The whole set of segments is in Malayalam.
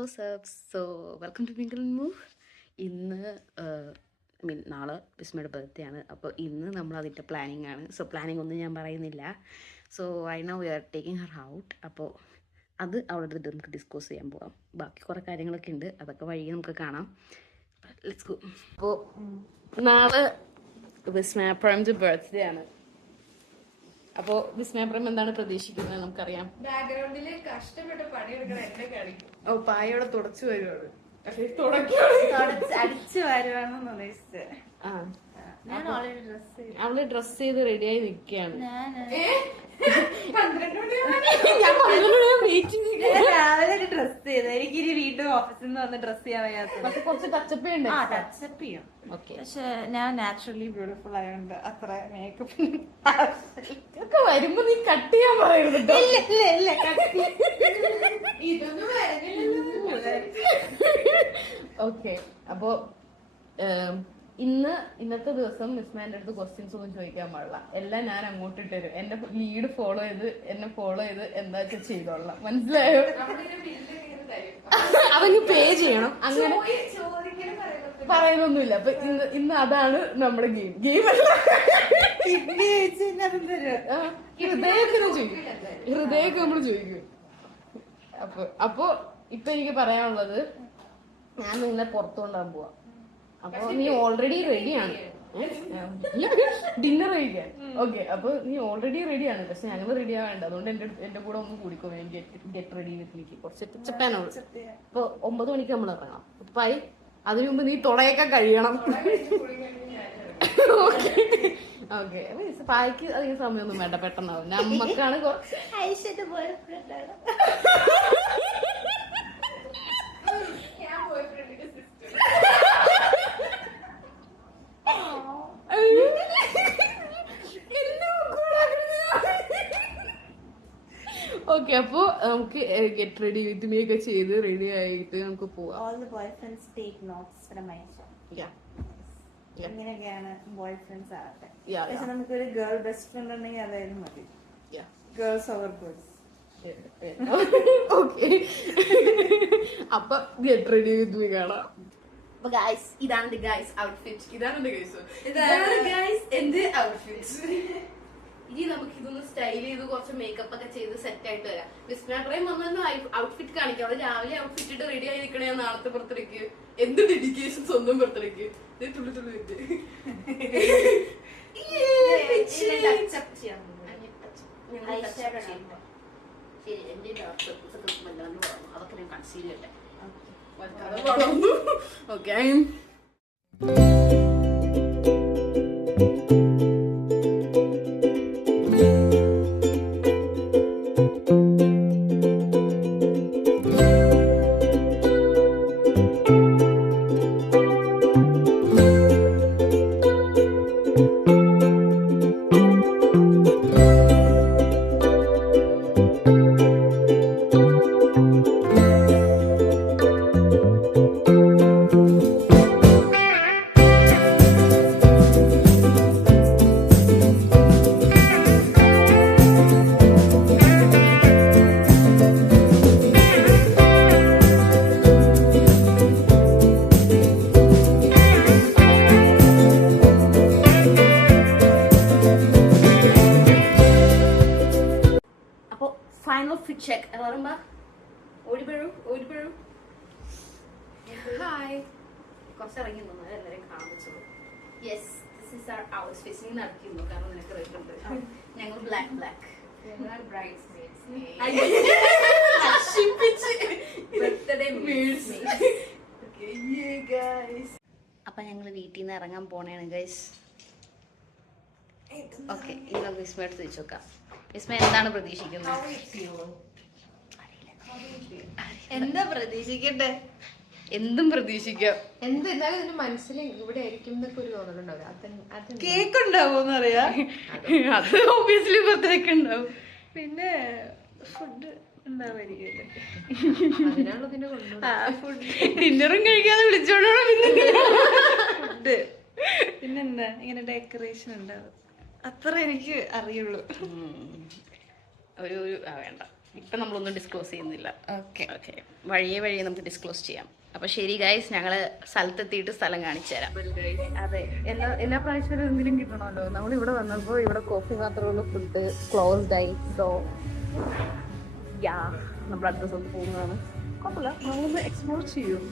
Hello subs. So welcome to mingle and move. ഇന്ന് നാളെ വിസ്മയുടെ ബർത്ത്ഡേ ആണ്. അപ്പോൾ ഇന്ന് നമ്മൾ അതിൻ്റെ പ്ലാനിങ് ആണ്. സോ പ്ലാനിങ് ഒന്നും ഞാൻ പറയുന്നില്ല. So I know we are taking her out. അപ്പോൾ അത് അവിടെ അടുത്ത് നമുക്ക് ഡിസ്കസ് ചെയ്യാൻ പോകാം. ബാക്കി കുറേ കാര്യങ്ങളൊക്കെ ഉണ്ട്, അതൊക്കെ വഴിയെ നമുക്ക് കാണാം. Let's go. അപ്പോൾ നാളെ വിസ്മയുടെ ബർത്ത്ഡേ ആണ്. അപ്പോൾ വിസ്മയപ്രേം എന്താണ് പ്രതീക്ഷിക്കുന്നത് നമുക്കറിയാം. ബാക്ക്ഗ്രൗണ്ടില് കഷ്ടപ്പെട്ട് പണിയെടുക്കണ എന്നെ കാണിക്കും. ഓ പായോടെ തുടച്ചു വരുവാണ്, അടിച്ചു വരുവാണെന്ന് ഉദ്ദേശിച്ചത്. അവള് ഡ്രസ് ചെയ്ത് റെഡിയായി നിൽക്കുകയാണ്. രാവിലെ ഡ്രസ് ചെയ്ത് എനിക്കിനി വീണ്ടും ഓഫീസിൽ നിന്ന് വന്ന് ഡ്രസ് ചെയ്യാൻ വയ്യാത്ത പക്ഷെ കുറച്ച് ടച്ചപ്പ് ഉണ്ട്. ടച്ചപ്പ് ചെയ്യും. ഓക്കെ, പക്ഷെ ഞാൻ നാച്ചുറലി ബ്യൂട്ടിഫുൾ ആയതുകൊണ്ട് അത്ര മേക്കപ്പ് ഒക്കെ വരുമ്പോ നീ കട്ട് ചെയ്യാൻ പറയരുത്. ഓക്കെ, അപ്പോ ഇന്നത്തെ ദിവസം മിസ്മാന്റെ അടുത്ത് ക്വസ്റ്റ്യൻസ് ഒന്നും ചോദിക്കാൻ പാടില്ല. എല്ലാം ഞാൻ അങ്ങോട്ട് ഇട്ടുതരും. എന്റെ ലീഡ് ഫോളോ ചെയ്ത് എന്താ വെച്ചാൽ ചെയ്തോളാം. മനസ്സിലായോ? അതങ്ങ് പേ ചെയ്യണം. അങ്ങനെ പറയുന്നൊന്നുമില്ല. അപ്പൊ ഇന്ന് അതാണ് നമ്മുടെ ഗെയിം ഹൃദയത്തിന് ചോദിക്കും. ഹൃദയമൊക്കെ നമ്മൾ ചോദിക്കും. അപ്പൊ ഇപ്പൊ എനിക്ക് പറയാനുള്ളത്, ഞാൻ നിങ്ങളെ പുറത്തു കൊണ്ടുപോകാൻ പോവാ. അപ്പൊ നീ ഓൾറെഡി റെഡിയാണ് ഡിന്നർ കഴിക്കാൻ. ഓക്കെ, അപ്പൊ നീ ഓൾറെഡി റെഡിയാണ്. പക്ഷെ ഞങ്ങൾ റെഡി ആവേണ്ട. അതുകൊണ്ട് എന്റെ കൂടെ ഒന്ന് കൂടിക്കോ. ഗെറ്റ് റെഡി വിത്ത് എനിക്ക് കുറച്ച് ചെപ്പാനുള്ളൂ. ഇപ്പൊ 9 മണിക്ക് നമ്മൾ ഇറങ്ങണം. ഉപ്പായി അതിനു മുമ്പ് നീ തുടയൊക്കെ കഴിയണം. ഓക്കെ, പായ്ക്ക് അധികം സമയമൊന്നും വേണ്ട, പെട്ടെന്നാവും. നമ്മക്കാണ് കുറച്ച് ഓക്കെ. അപ്പൊ നമുക്ക് ഗെറ്റ് റെഡി വിത്ത് മീ ഒക്കെ ചെയ്ത് റെഡി ആയിട്ട് നമുക്ക് പോവാം. ഇങ്ങനെയൊക്കെയാണ് ബോയ് ഫ്രണ്ട്സ് ആവട്ടെ. പക്ഷെ നമുക്കൊരു ഗേൾ ബെസ്റ്റ് ഫ്രണ്ട് ഉണ്ടെങ്കിൽ അതായത് മതി. Girls over boys. ഓക്കെ, അപ്പൊ ഗെറ്റ് റെഡി വിത്ത് മീ കാണാം. അപ്പൊ ഗൈസ്, ഇതാണ് ഗൈസ് ഔട്ട്ഫിറ്റ്. ഇതാണ് എന്റെ ഔട്ട്ഫിറ്റ്. ഇനി നമുക്ക് ഇതൊന്ന് സ്റ്റൈൽ ചെയ്ത് കുറച്ച് മേക്കപ്പ് ഒക്കെ ചെയ്ത് സെറ്റ് ആയിട്ട് വരാം. വിസ്മയപ്രേം വന്നു ഔട്ട്ഫിറ്റ് കാണിക്കാം. അവിടെ രാവിലെ ഔട്ട്ഫിറ്റ് ഇട്ട് റെഡി ആയി നിൽക്കണേ നാളത്തെ ബർത്ത്ഡേക്ക്. എന്ത് ഡെഡിക്കേഷൻ സ്വന്തം ബർത്ത്ഡേക്ക്. തുള്ളി തുള്ളി അതൊക്കെ ഞാൻ കൺസീൽ ചെയ്യട്ടെ. Okay, check. എല്ലാരും ബാ, ഓടിപ്പഴു. ഹായ്, കുറച്ചിറങ്ങി നിന്നു എല്ലാവരെയും കാണാൻ വെച്ചോളൂ. Yes, this is our outfit. നീ നടക്കുന്നു കാരണം നിനക്ക് റേറ്റ് ഉണ്ട്. ഞങ്ങൾ ബ്ലാക്ക് അപ്പൊ ഞങ്ങള് വീട്ടിൽ നിന്ന് ഇറങ്ങാൻ പോണേണ് ഗൈസ്. ഓക്കെ, ഇനി നമുക്ക് വിസ്മയോട് ചോദിച്ചു നോക്കാം. വിസ്മയ എന്താണ് പ്രതീക്ഷിക്കുന്നത്? എന്താ പ്രതീക്ഷിക്കട്ടെ? എന്തും പ്രതീക്ഷിക്കാം. എന്തായാലും എന്റെ മനസ്സിൽ ഇവിടെ ആയിരിക്കും എന്നൊക്കെ ഒരു തോന്നലുണ്ടാവില്ല. കേക്ക് ഉണ്ടാവോന്ന് അറിയാം. അത് ഓബിയസ്ലി ബർത്ത്ഡേക്ക് ഉണ്ടാവും. പിന്നെ ഫുഡ് ഉണ്ടാവുമായിരിക്കും. ഡിന്നറും കഴിക്കാതെ വിളിച്ചോണ്ടോ? ഫുഡ് പിന്നെന്താ ഇങ്ങനെ ഡെക്കറേഷൻ ഉണ്ടാവും. അത്ര എനിക്ക് അറിയുള്ളൂ. ഒരു വേണ്ട ഇപ്പം നമ്മളൊന്നും ഡിസ്ക്ലോസ് ചെയ്യുന്നില്ല. ഓക്കെ ഓക്കെ, വഴിയെ നമുക്ക് ഡിസ്ക്ലോസ് ചെയ്യാം. അപ്പോൾ ശരി ഗൈസ്, ഞങ്ങൾ സ്ഥലത്തെത്തിയിട്ട് സ്ഥലം കാണിച്ചു തരാം. അതെ, എല്ലാ പ്രാവശ്യവും എന്തെങ്കിലും കിട്ടണമല്ലോ. നമ്മളിവിടെ വന്നപ്പോൾ ഇവിടെ കോഫി മാത്രമുള്ള ഫുഡ് ക്ലോസ്ഡ് ആയി. സോ യാ, നമ്മൾ അടുത്ത സ്ഥലത്ത് പോകുന്നതാണ്. കുഴപ്പമില്ല, നമ്മളൊന്ന് എക്സ്പ്ലോർ ചെയ്യും.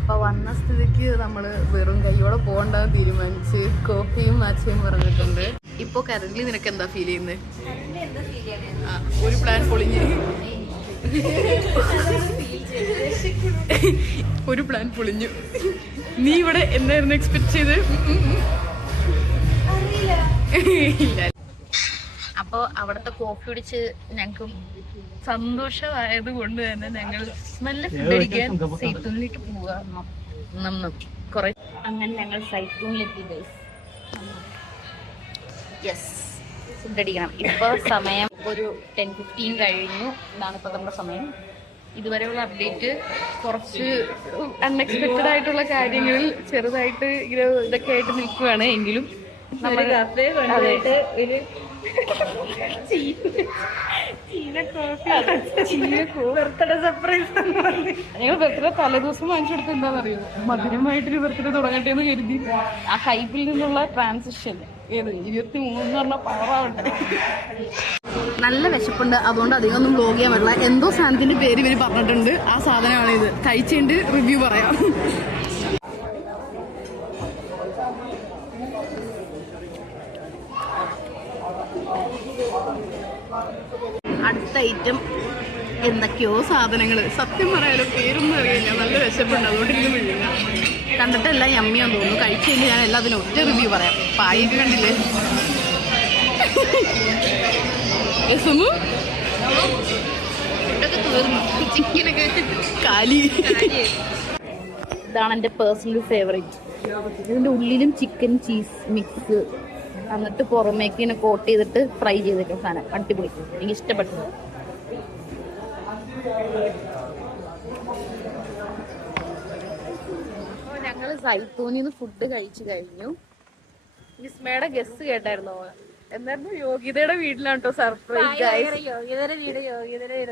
അപ്പോൾ വന്ന സ്ഥിതിക്ക് നമ്മൾ വെറും കൈയോടെ പോകണ്ടെന്ന് തീരുമാനിച്ച് കോഫിയും മാച്ചയും പറഞ്ഞിട്ടുണ്ട്. ഇപ്പോൾ കറന്റ് നിനക്ക് എന്താ ഫീൽ ചെയ്യുന്നത്? ഒരു പ്ലാൻ പൊളിഞ്ഞ് ഒരു പ്ലാൻ പൊളിഞ്ഞു. നീ ഇവിടെ എന്തായിരുന്നു എക്സ്പെക്ട് ചെയ്ത്? ഇല്ല. അപ്പോൾ അവിടുത്തെ കോഫി കുടിച്ച് ഞങ്ങൾക്കും സന്തോഷമായത് കൊണ്ട് തന്നെ ഞങ്ങൾ നല്ല ഫുഡ് അടിക്കാൻ സൈത്തൂണിലേക്ക് പോവുക. കുറെ അങ്ങനെ ഞങ്ങൾ സൈത്തൂണിലെത്തി ഗൈസ്. യെസ്, ഫുഡ് അടിക്കണം. ഇപ്പോൾ സമയം ഒരു 10:15 കഴിഞ്ഞു. ഇതാണ് ഇപ്പോൾ നമ്മുടെ സമയം. ഇതുവരെയുള്ള അപ്ഡേറ്റ് കുറച്ച് അൺഎക്സ്പെക്റ്റഡ് ആയിട്ടുള്ള കാര്യങ്ങളിൽ ചെറുതായിട്ട് ഇതൊക്കെ ആയിട്ട് നിൽക്കുകയാണ്. എങ്കിലും നമ്മൾ ഞങ്ങൾ ബർത്ത്ഡേ തലേദിവസം വാങ്ങിച്ചെടുത്ത് എന്താണെന്നറിയോ, മധുരമായിട്ടൊരു ബർത്ത്ഡേ തുടങ്ങട്ടെ എന്ന് കരുതി. ആ ഹൈപ്പിൽ നിന്നുള്ള ട്രാൻസിഷൻ 23 എന്ന് പറഞ്ഞ പവറാവട്ടെ. നല്ല വിശപ്പുണ്ട്, അതുകൊണ്ട് അധികം ഒന്നും വ്ലോഗ് ചെയ്യാൻ പറ്റില്ല. എന്തോ സാധനത്തിന്റെ പേര് ഇവര് പറഞ്ഞിട്ടുണ്ട്. ആ സാധനമാണ് ഇത്. കഴിച്ചിട്ട് റിവ്യൂ പറയാം. അടുത്ത ഐറ്റം എന്തൊക്കെയോ സാധനങ്ങൾ, സത്യം പറയാലോ പേരൊന്നും അറിയില്ല. നല്ല വിശപ്പുണ്ട്, അതുകൊണ്ട് ഇന്ന് വിഴുങ്ങ. കണ്ടിട്ടെല്ലാം യമ്മിയാന്ന് തോന്നുന്നു. കഴിച്ചു കഴിഞ്ഞ് ഞാൻ എല്ലാത്തിനും ഒറ്റ റിവ്യൂ പറയാം. പായൊക്കെ കണ്ടില്ലേ? ഫുഡൊക്കെ തീർന്നു. ചിക്കനൊക്കെ കാലി. ഇതാണ് എൻ്റെ പേഴ്സണൽ ഫേവറേറ്റ്. ഇതിൻ്റെ ഉള്ളിലും ചിക്കൻ ചീസ് മിക്സ്, എന്നിട്ട് പുറമേക്ക് ഇങ്ങനെ കോട്ട് ചെയ്തിട്ട് ഫ്രൈ ചെയ്തിട്ട് സാധനം. അടിപൊളി, എനിക്ക് ഇഷ്ടപ്പെട്ടു. ഞങ്ങൾ സൈത്തൂനിന്ന് ഫുഡ് കഴിച്ചു കഴിഞ്ഞു. വിസ്മയുടെ ഗസ്റ്റ് കേട്ടായിരുന്നോ? എന്തായിരുന്നു? യോഗ്യതയുടെ വീട്ടിലാണ് കേട്ടോ സർപ്രൈസ്. യോഗ്യതയുടെ വീട് യോഗ്യതയുടെ വീട്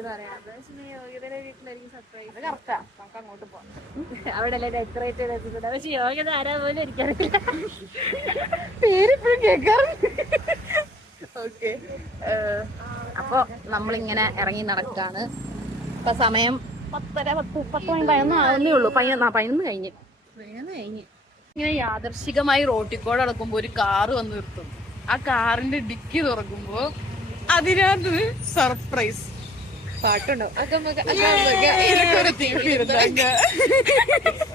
യോഗ്യതയുടെ വീട്ടിലായിരിക്കും സർപ്രൈസ്. കറക്റ്റാ, നമുക്ക് അങ്ങോട്ട് പോകാം. അവിടെ എല്ലാം ഡെക്കറേറ്റ് ചെയ്തിട്ടുണ്ട്. പക്ഷെ യോഗ്യത ആരാ പോലും എനിക്കറിയില്ല. പേരിപ്പോഴും കേൾക്കാറുണ്ട്. ഓക്കെ, അപ്പൊ നമ്മളിങ്ങനെ ഇറങ്ങി നടക്കാണ്. ഇപ്പൊ സമയം 10:11 ആവുന്നേ ഉള്ളൂ. 11 കഴിഞ്ഞ് ഇങ്ങനെ യാദർശികമായി റോട്ടിക്കോട് നടക്കുമ്പോ ഒരു കാറ് വന്ന് നിർത്തും. ആ കാറിന്റെ ഡിക്കി തുറക്കുമ്പോ അതിനകത്ത് സർപ്രൈസ് പാട്ടുണ്ടോ?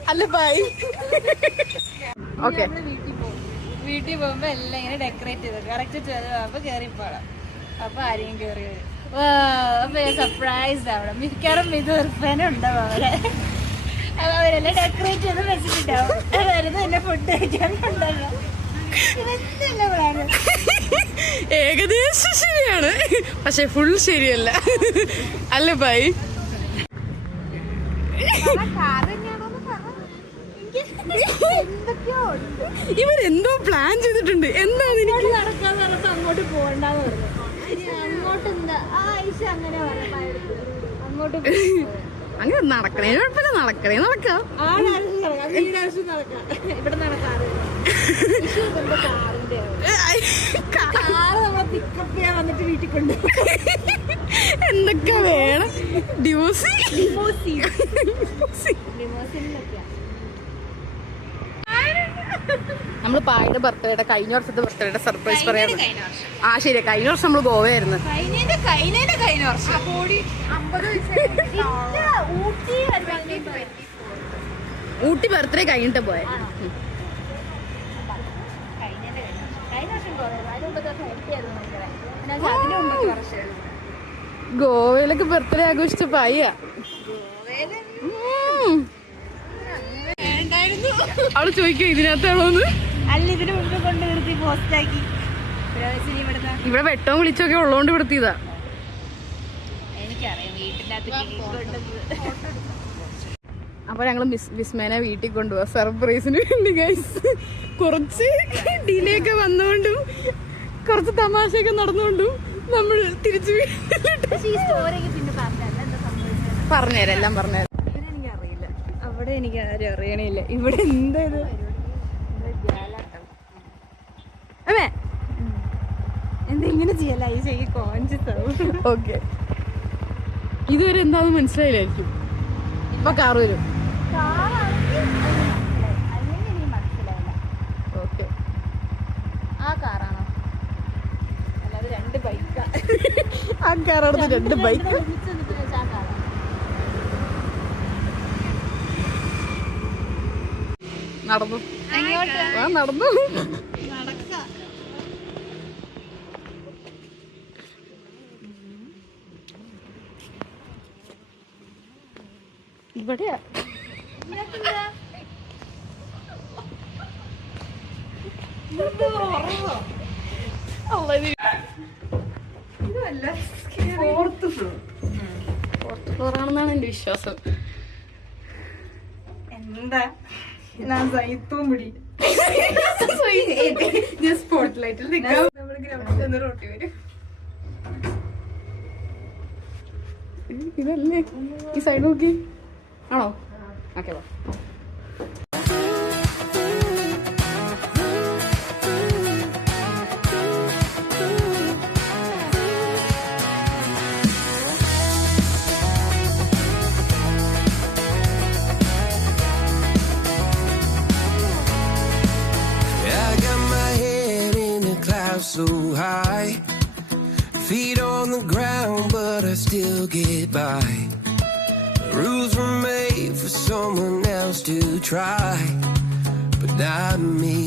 അല്ല ബൈ. ഓക്കെ, വീട്ടിൽ പോകുമ്പോ എല്ലാം ഇങ്ങനെ ഡെക്കറേറ്റ് ചെയ്തു. കറക്റ്റ് അപ്പൊ കേറിപ്പോളാം. അപ്പൊ ആരെയും കേറി വരും. അപ്പൊ സർപ്രൈസ് അവിടെ മിക്കവാറും ഇത് ഉറപ്പാനുണ്ടാവും അവിടെ. അപ്പൊ അവരെല്ലാം ഡെക്കറേറ്റ് ചെയ്ത് വെച്ചിട്ടുണ്ടാവും. വരുന്നത് എന്നെ ഫുഡ് കഴിക്കാനുണ്ടാവും. ഏകദേശം ശരിയാണ്, പക്ഷെ ഫുൾ ശരിയല്ല. അല്ലേ ബൈ? ഇവരെന്തോ പ്ലാൻ ചെയ്തിട്ടുണ്ട്. എന്താണ് എനിക്ക് നടക്കാന്ന് പറഞ്ഞപ്പോ അങ്ങോട്ട് പോകണ്ടെന്ന് പറഞ്ഞു. അങ്ങോട്ട് എന്താ അങ്ങനെ അങ്ങോട്ട് അങ്ങനെ നടക്കണേ കുഴപ്പമില്ല. നടക്കാം. ഇവിടെ നടക്കാറ് നമ്മളെ പിക്കപ്പ് ചെയ്യാൻ വന്നിട്ട് വീട്ടിൽ കൊണ്ടുപോകും. എന്തൊക്കെ വേണം? നമ്മള് പായുടെ ബർത്ത്ഡേയുടെ കഴിഞ്ഞ വർഷത്തെ ബർത്ത്ഡേയുടെ സർപ്രൈസ് പറയാം. ആ ശരിയാ, കഴിഞ്ഞ വർഷം നമ്മള് ഗോവയായിരുന്നു. കഴിഞ്ഞ വർഷം ഊട്ടി ബർത്ത്ഡേ കഴിഞ്ഞിട്ട് പോയെ. ഗോവയിലൊക്കെ ബർത്ത്ഡേ ആഘോഷിച്ച പായ. അവള് ചോദിക്കോ ഇതിനകത്താണോന്ന്? അല്ല, ഇതിന് മുമ്പ് കൊണ്ട് നിർത്തി പോസ്റ്റാക്കി. ഇവിടെ വെട്ടവും വിളിച്ചൊക്കെ ഉള്ളതുകൊണ്ട് നിർത്തിയതാ. എനിക്കറിയാം വീട്ടിനകത്ത്. അപ്പൊ ഞങ്ങള് വിസ്മേനെ വീട്ടിൽ കൊണ്ടുപോവാ സർപ്രൈസിന് വേണ്ടി ഗൈസ്. കുറച്ച് ഡിലേ ഒക്കെ വന്നുകൊണ്ടും കുറച്ച് തമാശയൊക്കെ നടന്നുകൊണ്ടും നമ്മൾ തിരിച്ചു പക്ഷേ ഈ സ്റ്റോറിയൊക്കെ പിന്നെ പറഞ്ഞല്ല എന്താ സംഭവിച്ചത്. പറഞ്ഞുതരാം, എല്ലാം പറഞ്ഞുതരാം. എനിക്കറിയില്ല. അവിടെ എനിക്ക് ആരും അറിയണില്ല. ഇവിടെ എന്താ ഇത്? അമ്മേ എന്തെങ്ങനെ ചെയ്യല ഈ ശരി കോൺഷ്യസ്. ഓക്കെ, ഇതുവരെ എന്താണെന്ന് മനസ്സിലായില്ലായിരിക്കും. ഇപ്പൊ കാറ് വരും. അല്ലെങ്കിൽ എനിക്ക് മനസ്സിലായില്ല. ഓക്കെ, ആ കാറാണോ? അല്ലാതെ രണ്ട് ബൈക്കാ. ആ കാറടുത്ത് 2 ബൈക്ക്. ആ കാറാണ്. നടന്നു എങ്ങോട്ട്? ആ നടന്നു. ഇവിടെയാ ഫോർത്ത് ഫ്ലോറാണെന്നാണ് എന്റെ വിശ്വാസം. എന്താ ഞാൻ സൈത്തും പിടി സ്പോട്ട് ലൈറ്റിൽ നിൽക്കാം. നമ്മുടെ ഗ്രൗണ്ടിൽ നിന്ന് റോട്ടി വരും. ഇതല്ലേ ഈ സൈഡ് നോക്കി ആണോ? ഓക്കെ, വാ. So high, feet on the ground, but I still get by. Rules were made for someone else to try, but not me,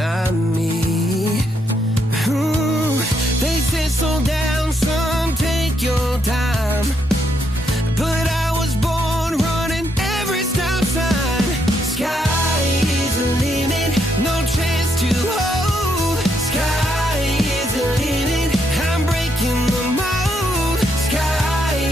not me.